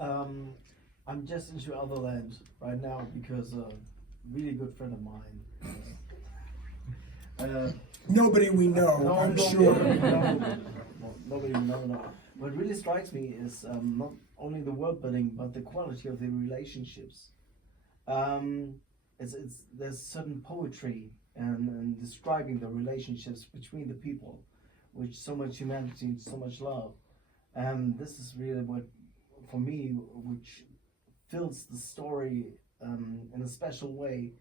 I'm just into other land right now because a really good friend of mine. Nobody we know, No, I'm nobody, sure. nobody, no. What really strikes me is not only the word building, but the quality of the relationships. There's certain poetry and describing the relationships between the people, which so much humanity, so much love. This is really what, for me, which fills the story in a special way.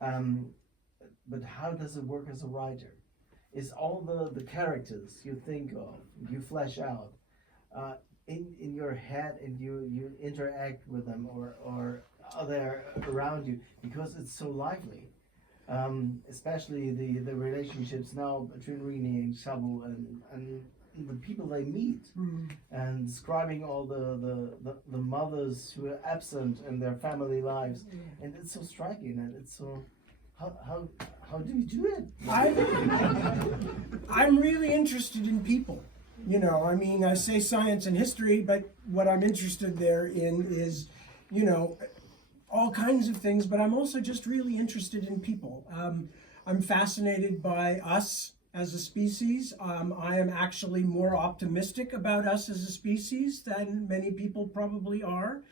But how does it work as a writer? Is all the characters you think of, you flesh out in your head, and you interact with them, or are they around you, because it's so lively. Especially the relationships now between Rini and Shabu and the people they meet, and describing all the mothers who are absent in their family lives, and it's so striking, and it's so how do you do it? I'm really interested in people. You know, I mean, I say science and history, but what I'm interested there in is, you know, all kinds of things, but I'm also just really interested in people. I'm fascinated by us as a species. I am actually more optimistic about us as a species than many people probably are.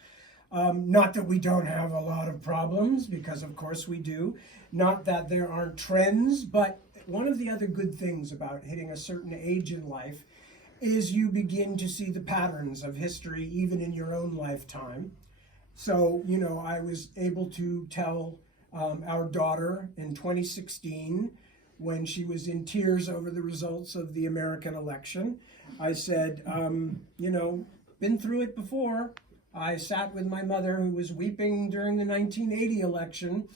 Not that we don't have a lot of problems, because of course we do. Not that there aren't trends, but one of the other good things about hitting a certain age in life is you begin to see the patterns of history even in your own lifetime. So, you know, I was able to tell our daughter in 2016, when she was in tears over the results of the American election, I said, you know, been through it before. I sat with my mother, who was weeping during the 1980 election.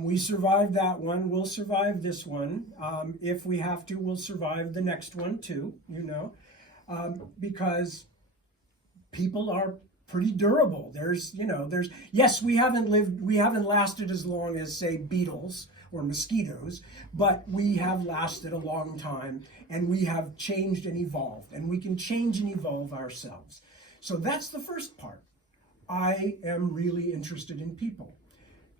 We survived that one. We'll survive this one. If we have to, we'll survive the next one too, you know, because people are pretty durable. Yes, we haven't lasted as long as, say, beetles or mosquitoes, but we have lasted a long time, and we have changed and evolved, and we can change and evolve ourselves. So that's the first part. I am really interested in people.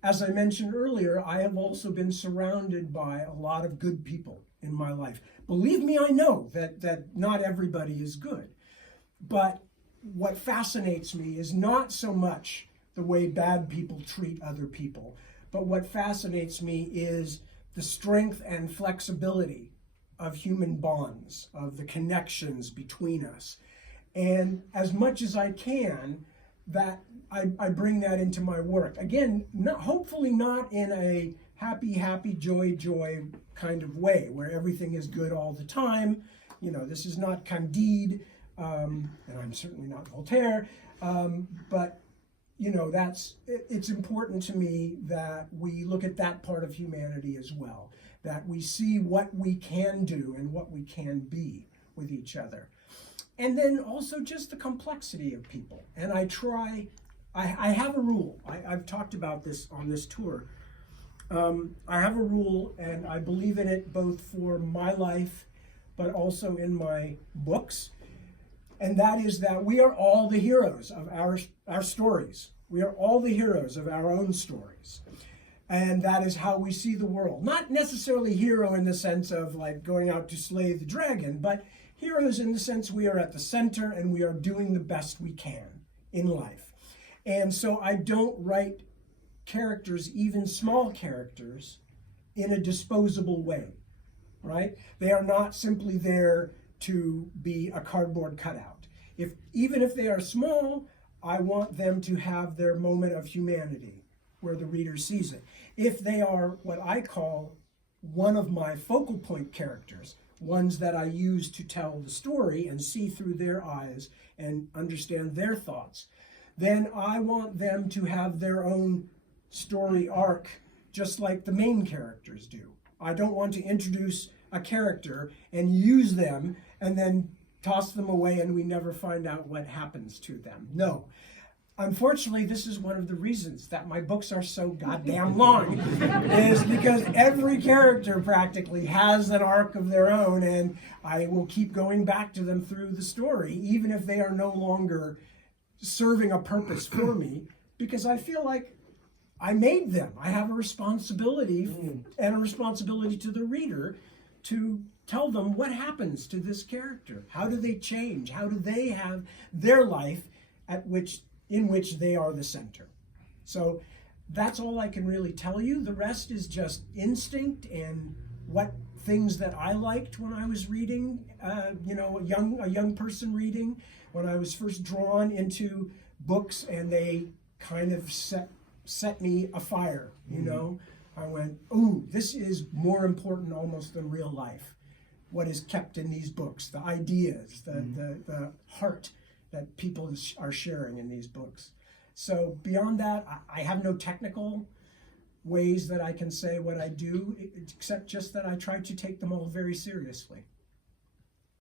As I mentioned earlier, I have also been surrounded by a lot of good people in my life. Believe me, I know that not everybody is good. But what fascinates me is not so much the way bad people treat other people, but what fascinates me is the strength and flexibility of human bonds, of the connections between us. And as much as I can, that I bring that into my work. Again, hopefully not in a happy, joy kind of way, where everything is good all the time. You know, this is not Candide, and I'm certainly not Voltaire, but, you know, it's important to me that we look at that part of humanity as well, that we see what we can do and what we can be with each other. And then also just the complexity of people. And I have a rule. I've talked about this on this tour. I have a rule, and I believe in it both for my life, but also in my books. And that is that we are all the heroes of our stories. We are all the heroes of our own stories. And that is how we see the world. Not necessarily hero in the sense of like going out to slay the dragon, but heroes in the sense we are at the center and we are doing the best we can in life. And so I don't write characters, even small characters, in a disposable way, right? They are not simply there to be a cardboard cutout. Even if they are small, I want them to have their moment of humanity where the reader sees it. If they are what I call one of my focal point characters, ones that I use to tell the story and see through their eyes and understand their thoughts, then I want them to have their own story arc, just like the main characters do. I don't want to introduce a character and use them and then toss them away and we never find out what happens to them. No. Unfortunately, this is one of the reasons that my books are so goddamn long, is because every character practically has an arc of their own, and I will keep going back to them through the story, even if they are no longer serving a purpose for me, because I feel like I made them. I have a responsibility and a responsibility to the reader to tell them what happens to this character. How do they change? How do they have their life in which they are the center? So that's all I can really tell you. The rest is just instinct and what things that I liked when I was reading, a young person reading, when I was first drawn into books and they kind of set me afire, you know. I went, oh, this is more important almost than real life. What is kept in these books, the ideas, the heart that people are sharing in these books. So beyond that, I have no technical ways that I can say what I do, except just that I try to take them all very seriously.